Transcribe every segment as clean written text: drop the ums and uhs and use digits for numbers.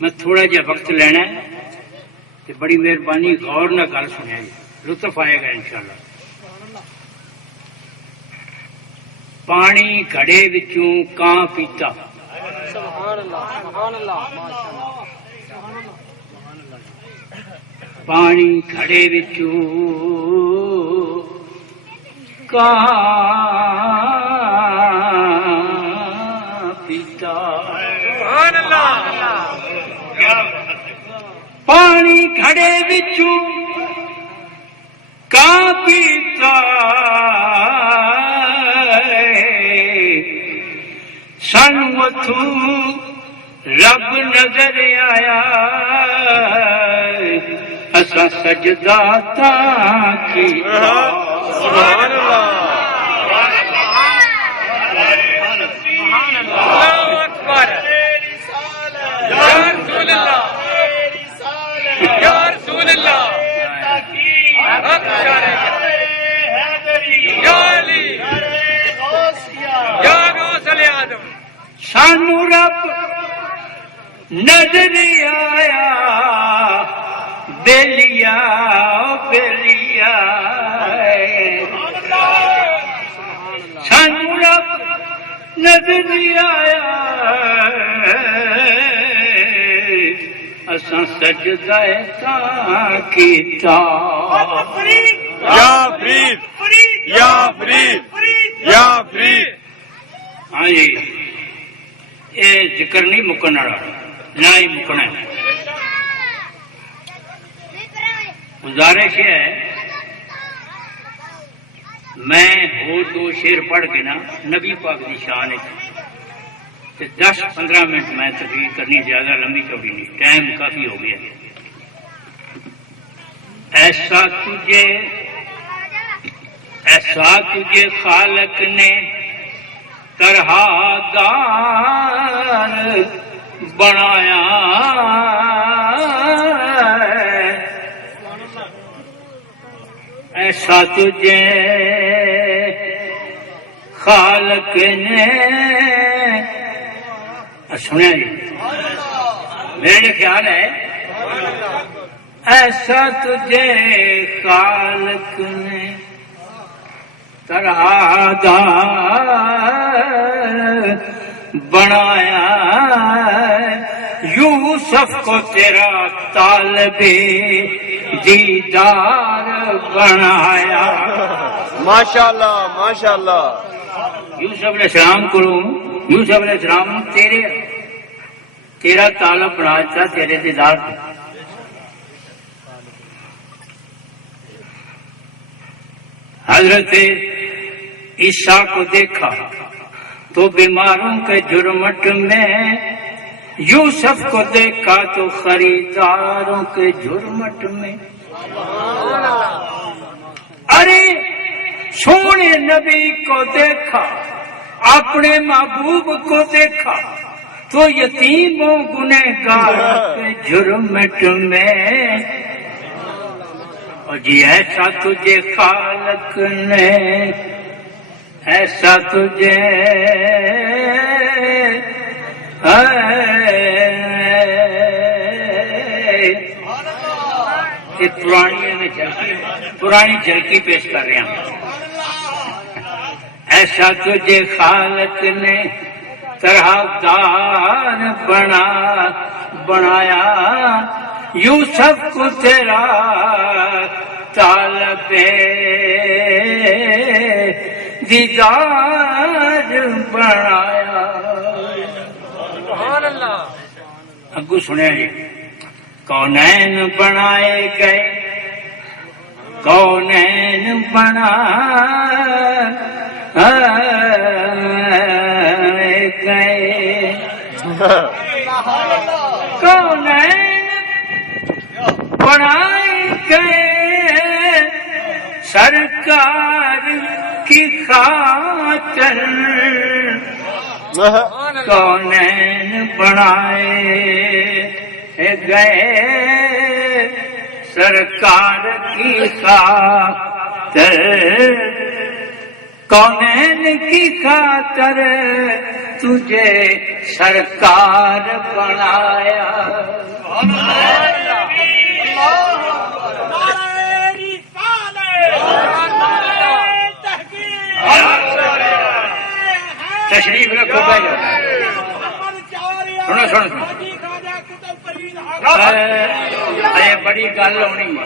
میں تھوڑا جہا وقت لینا ہے کہ بڑی مہربانی غور نہ گل سنیا جی، لطف آئے گا انشاءاللہ۔ پانی گھڑے وچوں کاں پیتا، سبحان اللہ سبحان اللہ ماشاءاللہ۔ پانی گھڑے وچوں کاں پیتا، سبحان اللہ۔ پانی گھڑے وچوں کاں پیتا، سانو اتھوں رب نظر آیا، اساں سجدہ تاں کیتا۔ سبحان اللہ۔ اللہ اکبر۔ یا رسول اللہ یا رسول اللہ حق کرے یا علی یا غوث اعظم۔ سانو رب نظر آیا، بیلیا بیلیا، سانو رب نظر آیا، اساں سجدہ تاں کیتا۔ یا فرید یا فرید یا فرید۔ ہاں جی، یہ ذکر نہیں مکن والا، نہ ہی مکنا ہے۔ گزارش ہے میں ہو دو شعر پڑھ کے نا نبی پاک کی شان ہے 10-15 منٹ میں تقریر کرنی، زیادہ لمبی چوڑی نہیں، ٹائم کافی ہو گیا۔ ایسا تجھے خالق نے طرح دار بنایا، ایسا تجھے خالق نے، سنیا جی میرے خیال ہے، ایسا تجھے خالق نے طرح دار بنایا، یوسف کو تیرا طالب دیدار بنایا۔ ماشاءاللہ ماشاءاللہ۔ یوسف علیہ السلام کو، یوسف علیہ السلام تیرا طالب بنایا تھا، تیرے دیدار کو۔ حضرت عیسیٰ کو دیکھا تو بیماروں کے جرمٹ میں، یوسف کو دیکھا تو خریداروں کے جرمٹ میں۔ ارے سونے نبی کو دیکھا، اپنے محبوب کو دیکھا تو یتیموں گنہگاروں کے جرمٹ میں۔ اور جی ایسا تجھے خالق نے، ایسا تجھے پرانی جھلکی پیش کر رہے ہیں۔ ایسا تجھے خالق نے طرح دار بنایا، یوسف کو تیرا طالب دیدار بنایا۔ سبحان اللہ۔ اگو سنیا جی، کونین بنائے گئے، کونین بنائے گئے، کونین بنائے گئے، سرکار کی خاطر کونین بنائے گئے، سرکار کی خاطر، کونین کی خاطر تجھے سرکار بنایا۔ تشریف رکھو پہلے سنو سنو سنو اے بڑی گل ہونی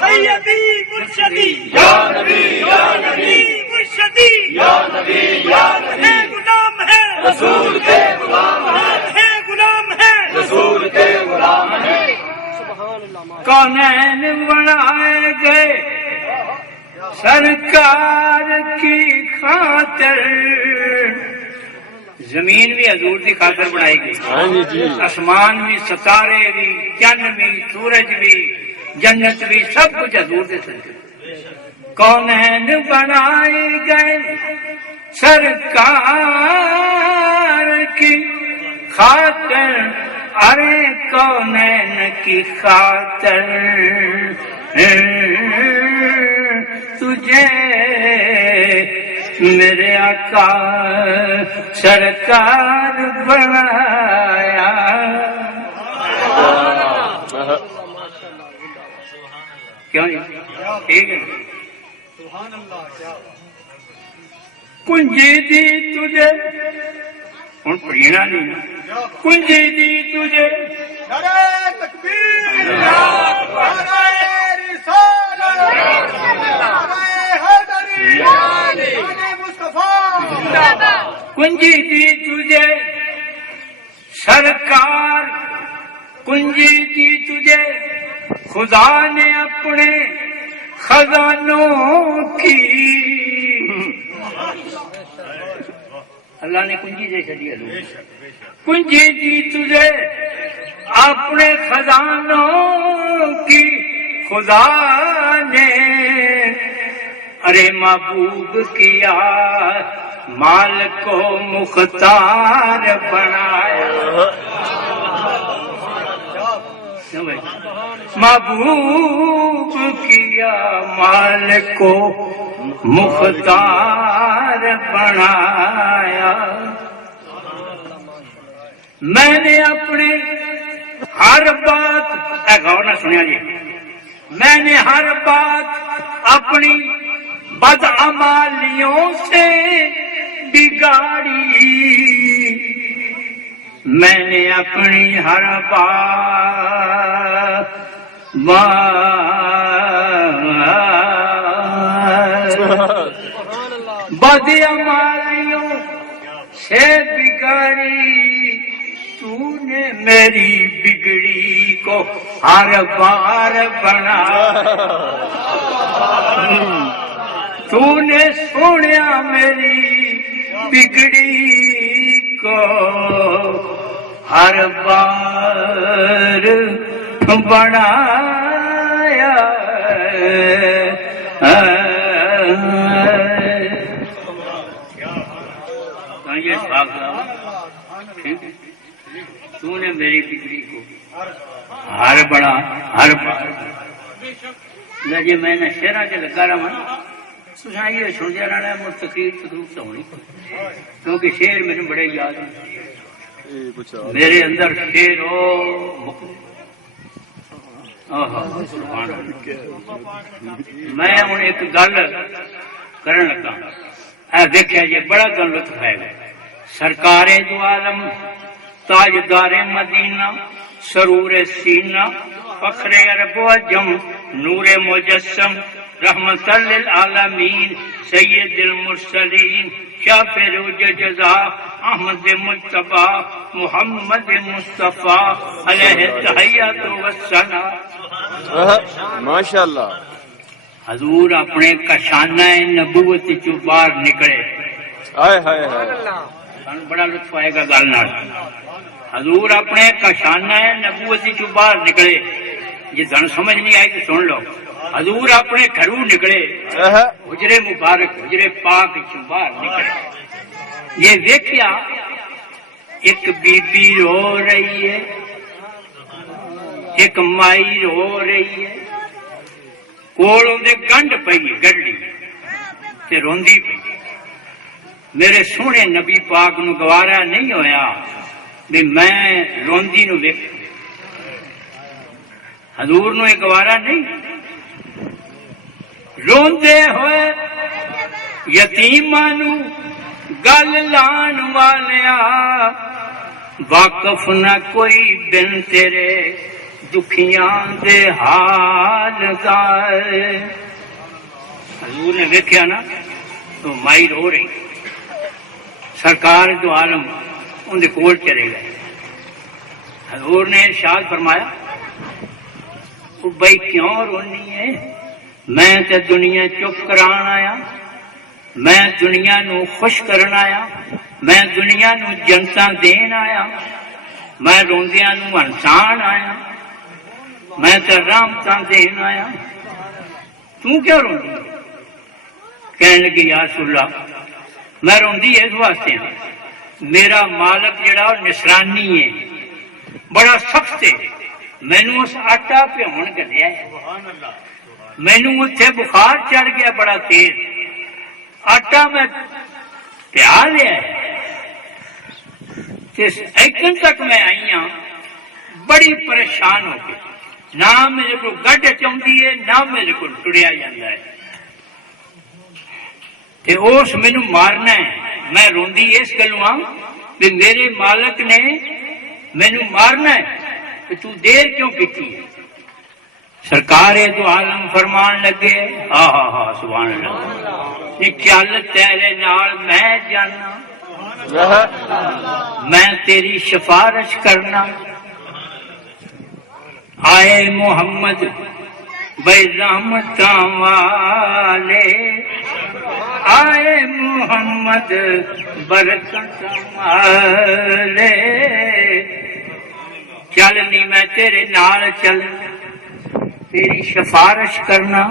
سیدی مرشدی یا نبی یا نبی مرشدی یا نبی یا نبی غلام ہے رسول کے غلام ہے غلام ہے رسول کے غلام ہے سبحان اللہ کونین بنائے گئے سرکار کی خاطر زمین بھی حضور کی خاطر بنائی گئی آسمان بھی ستارے بھی چند بھی سورج بھی جنت بھی سب کچھ حضور کے سر کونین بنائے گئے سرکار کی خاطر ارے کونین کی خاطر تجھے میرے آقا سرکار بنایا کیوں نہیں ٹھیک ہے کنجی دی تجھے ہوں پڑھینا نہیں کنجی دی تجھے نعرہ تکبیر نعرہ رسالت نعرہ حیدری نعرہ مصطفیٰ کنجی دی تجھے سرکار کنجی دی تجھے خدا نے اپنے خزانوں کی اللہ نے کنجی دے چڑی کنجی دی تجھے اپنے خزانوں کی خدا نے ارے محبوب کیا مال کو مختار بنایا محبوب کیا مال کو مختار بنایا میں نے اپنے ہر بات غور نہ سنیا جی میں نے ہر بات اپنی بدعمالیوں سے بگاڑی میں نے اپنی ہر بات بدعمالیوں سے بگاڑی تو نے میری بگڑی کو ہر بار بنا تو نے سنیا میری بگڑی کو ہر بار بنایا یہ تو نے میری بگڑی کو ہر بڑا ہر بار جی میں نے شہرا کے لگا رہا یہ سنیا رہنا مجھ تقریر سے ہونی کیونکہ شیر میرے بڑے یاد ہیں میرے اندر شیر ہو میں ہوں ایک گل کرن لگا دیکھا جی بڑا گل لطف ہے سرکار دو عالم تاجدار مدینہ سرور سینہ فخر عرب و عجم نور مجسم رحمت للعالمین سید المرسلین شافع روج جزا احمد مجتبی محمد مصطفیٰ علیہ التحیات والثناء ماشاءاللہ حضور اپنے کشانہ نبوت چو باہر نکلے سانو بڑا لطف آئے گا گل نال حضور اپنے کشانہ نبوت چو باہر نکلے جی تھانو سمجھ نہیں آئی تو سن لو حضور اپنے گھروں نکلے حجرے مبارک حجرے پاک چو باہر نکلے یہ دیکھیا ایک بی بی رو رہی ہے ایک مائی رو رہی ہے کولوں دے گنڈ پئی گڈی تے روندی پئی میرے سونے نبی پاک نو گوارا نہیں ہویا بھی میں روندی نو ویکھ حضور نو ایک گوارا نہیں، روندے ہوئے یتیماں نو گل لان والیا، واقف نہ کوئی بن تیرے دکھیاں دے حال دا۔ حضور نے ویکھیا نا تو مائی رو رہی، سرکار دو عالم ان دے کول چلے گئے۔ حضور نے ارشاد فرمایا بھائی کیوں رونی ہے؟ میں تے دنیا چپ کران آیا، میں دنیا نو خوش کرن آیا، میں دنیا نو جنتا دین آیا، میں روندیاں نو ہنسان آیا، میں تے رحمتاں دین آیا، تو کیوں روندی؟ کہنے لگی یا رسول اللہ میں روندی اس واسطے ہوں میرا مالک جڑا نصرانی ہے، بڑا سخت ہے، مینوں اس آٹا پیاون گلیا ہے، مینوں اتنے بخار چڑھ گیا بڑا تیز، آٹا میں پیا لیا ہے، ایک دن تک میں آئی ہوں بڑی پریشان ہو کے، نہ میرے کو گڈ چاہتی ہے نہ میرے کو ٹریا جاتا ہے، تے اس مینوں مارنا ہے۔ میں روندی اس گلوں ہاں کہ میرے مالک نے مینوں مارنا ہے، کہ تو دیر کیوں کیتی ہے؟ سرکار دو عالم فرمان لگے ہاں سبحان اللہ، چل تیرے نال میں جانا، میں تیری سفارش کرنا، آئے محمد بھائی رحمتاں والے، آئے محمد برکتاں والے، چل نہیں میں تیرے نال چل تیری سفارش کرنا۔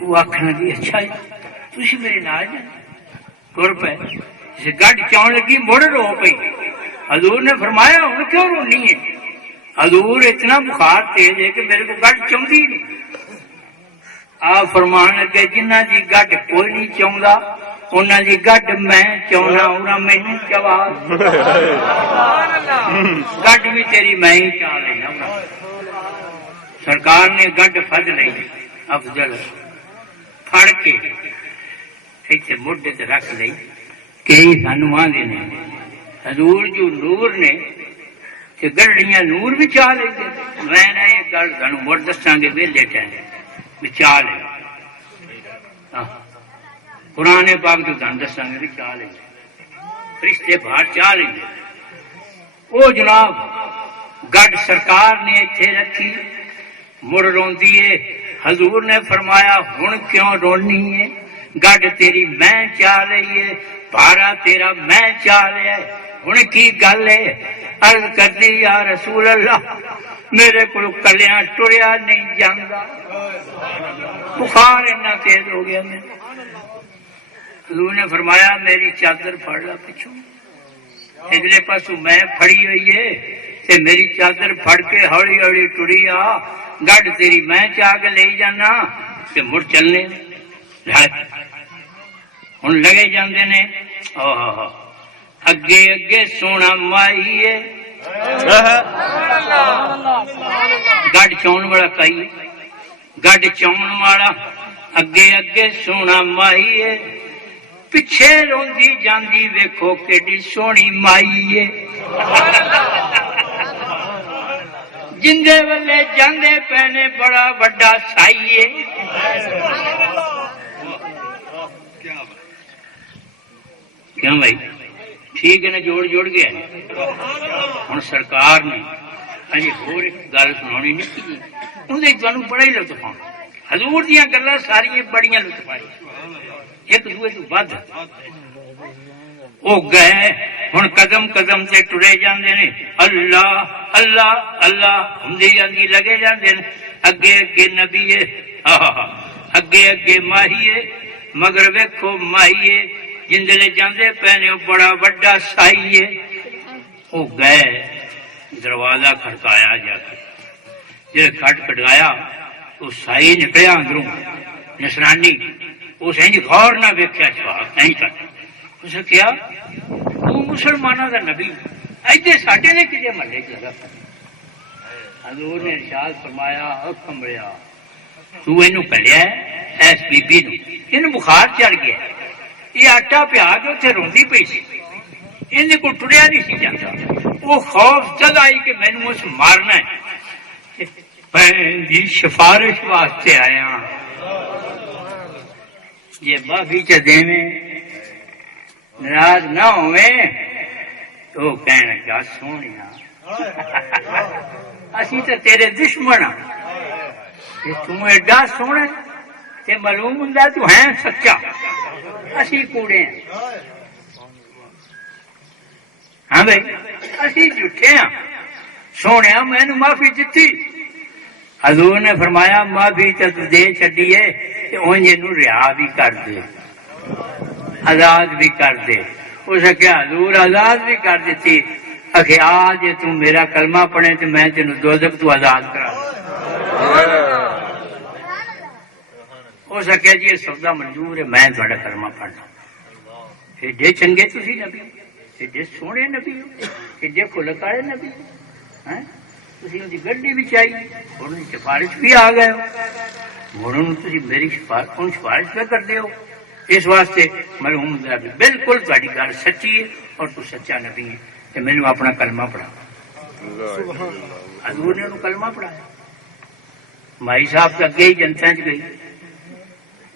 وہ آخنا جی اچھا جی تھی میرے نال جانا، تر پے جسے گڈ چاؤن لگی مڑ رو پئی۔ حضور نے فرمایا ہوں کیوں رونی ہے؟ حضور اتنا بخار تیز ہے کہ میرے کو گڈ چاہتی نہیں۔ آپ فرمان لگے جنہ جی گڈ کوئی نہیں چاہتا انہاں جی گڈ میں چاہنا، انہاں مینوں چوا، گڈ بھی تیری میں ہی چاہ لینا۔ سرکار نے گڈ فد لئی، افضل پھڑ کے اتنے موڈے تے رکھ لئی کہ سانو آندے نے حضور جو نور نے تے گڈڑیاں نور بھی چاہ لئی۔ میں نے یہ گل سانو مڑ دساں گے ویلے ٹائم بھی چاہ لے، قرآن پاک تو تھانوں دساں گے بھی چاہ لے، فرشتے باہر چاہ لیں گے۔ وہ جناب گڈ سرکار نے اتنے رکھی، مڑ روندی ہے۔ حضور نے فرمایا ہن کیوں رونی ہے؟ گڈ تیری میں چاہ لئی ہے، بھارا تیرا میں چاہ لیا ہے، ہن کی گل ہے؟ عرض کرتی یا رسول اللہ میرے کو کلیاں ٹریا نہیں جانا، بخار اتنا تیز ہو گیا میں۔ حضور نے فرمایا میری چادر پھڑ لا پچھو، اگلے پاسوں میں پھڑی ہوئی ہے تے میری چادر پھڑ کے ہولی ہولی ٹری آ، گڈ تیری میں چاہ کے لے جانا تے مڑ چلنے ہن لگے جاندے نے۔ اگے اگے سونا مائیے، گڈ چون والا کئی، گڈ چون والا اگے اگے سونا مائیے، پچھے روندی جاندی ویکھو کیڈی سونی مائیے، جندے والے جاندے پینے بڑا بڑا سائیے۔ کیوں بھائی ٹھیک ہے نا؟ جوڑ گیا۔ ہوں سرکار نے اجی ہور ایک گل سنانی نہیں کی، اندر تمہیں بڑا ہی لطف آنا۔ حضور دیا گلا ساری بڑی لطف آئی، ایک دوسرے تو ود وہ گئے ہوں قدم قدم سے ٹرے جاندے نے، اللہ اللہ اللہ ہندی جاندی لگے جاندے نے۔ اگے اگے نبی ہے، اگے اگے ماہیے، مگر ویکھو ماہیے جندلے جاندے پینے بڑا بڑا سائیے۔ وہ گئے دروازہ کھڑکایا جا کے، جب کھٹ کھٹکایا تو سائی نکلیا اندروں نصرانی، اس غور نہ ویکھیا اس نے کیا تو مسلمانوں کا نبی ایسے ساڈے نے کسی محلے چ لگا، حضور نے ارشاد فرمایا او کمبڑیا تو اینو کلیا ایس بی بی نو اینو بخار چڑھ گیا یہ آٹا پیا کے اتنے روندی پئی سی ان کو ٹریا نہیں سی جاتا وہ خوف جد آئی کہ مینو اس مارنا ہے بہن جی سفارش واسطے آیا جی معافی چ دے ناراض نہ ہوئے تو کہنے لگا سونے اسی تو تیرے دشمن ہاں تم ایڈا سونا تے معلوم ہوں تو ہے سچا اسی کوڑے ہیں ہاں بھائی اسی جھوٹے ہاں سونے میں نے معافی دیتی حضور نے فرمایا معافی تو دے چڈی ہے اونجے نو رہا بھی کر دے آزاد بھی کر دے اس کیا حضور آزاد بھی کر دیتی اکھے آج تو میرا کلمہ پڑھے تو میں تینوں دوزخ تو آزاد کرا اس کیا جی سودا منظور ہے میں تھوڑا کلمہ پڑھنا ایڈے چنگے تسی نبی ایڈے سونے نبی ایڈے خلق والے نبی تسی ان کی گڈی بھی چاہیے اور ان کی سفارش بھی آ گئے ہو تسی میری سفارش پہ کر دے ہو اس واسطے مرحوم بالکل تاری گل سچی ہے اور تو سچا نبی ہے کہ مینو اپنا کلمہ پڑھا حضور نے انہوں کلمہ پڑھایا مائی صاحب تو اگے ہی جنتا چ گئی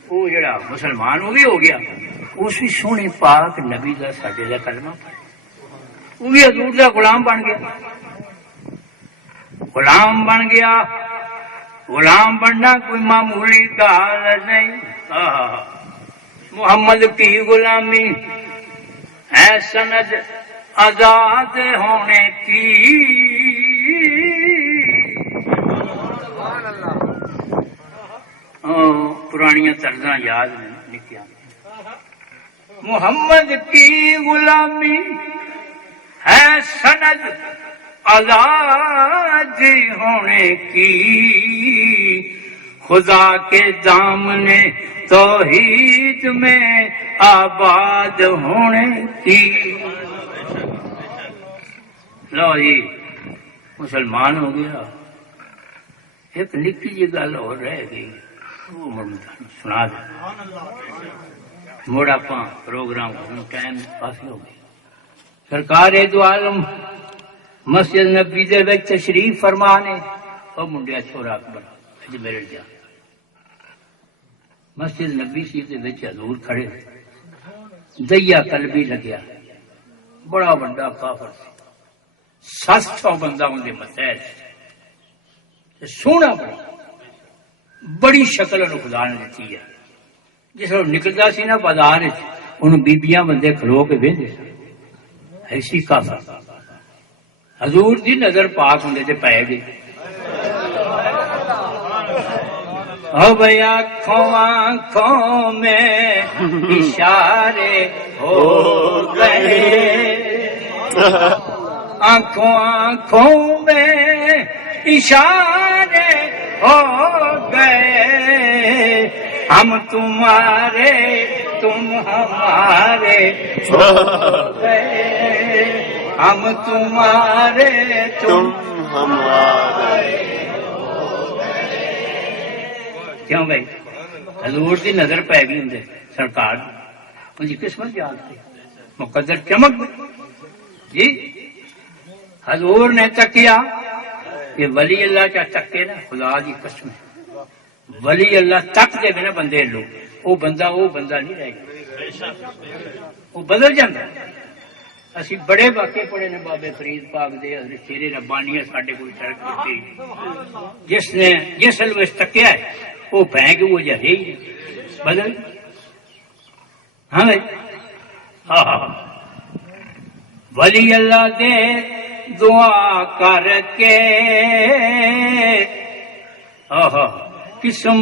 وہ جڑا مسلمان وہ بھی ہو گیا اس بھی سونے پاک نبی کا ساڈے کا کلمہ پڑھا وہ بھی حضور کا غلام بن گیا غلام بن گیا غلام بننا کوئی معمولی گال نہیں محمد کی غلامی ہے سند آزاد ہونے کی پرانیاں طرزاں یاد نکیا محمد کی غلامی ہے سند آزاد ہونے کی خدا کے دامن توحید میں آباد ہونے کی لو جی مسلمان ہو گیا ایک نکی جی گل اور رہ گئی وہ سنا دے مڑ آپ پروگرام ٹائم پاس ہو گئی سرکار دو عالم مسجد نبی دے وچ تشریف فرما نے او منڈیا چھوڑا اکبر اج میرے جا مسجد نبی سی دے وچ حضور کھڑے دیا قلبی لگیا بڑا بڑا کافر سی 700 بندہ ان دے متے سونا بڑا بڑی شکل انہوں خدا نے دیتی ہے جس وقت نکلتا سی نا بازار انہوں بیبیاں بندے کھلو کے بہندے ایسی کافر حضور دی نظر پاک ہوں تے پائے گی اب آنکھوں آنکھوں میں اشارے ہو گئے آنکھوں آنکھوں میں اشارے ہو گئے ہم تمہارے تم ہمارے ہو گئے ہم تمہارے تم ہمارے کیوں بھائی حضور دی نظر پی گئی ہوں سرکار ان کی قسمت یاد تھی مقدر چمک جی حضور نے تکیا کہ ولی اللہ چا تکے نا خدا دی قسم ولی اللہ تک دے نا بندے لوگ وہ بندہ نہیں رہے گا وہ بدل جاتا اسی بڑے واقعے پڑھے نے بابے فرید پاک دے حضرت شیر ربانی ساڈے کول سڑک ہوتی جس نے جس لوگ تکیا ہے وہ پہ کے وہ جہے ہی بدل ہاں بھائی ہاں ولی اللہ دے دعا کر کے قسم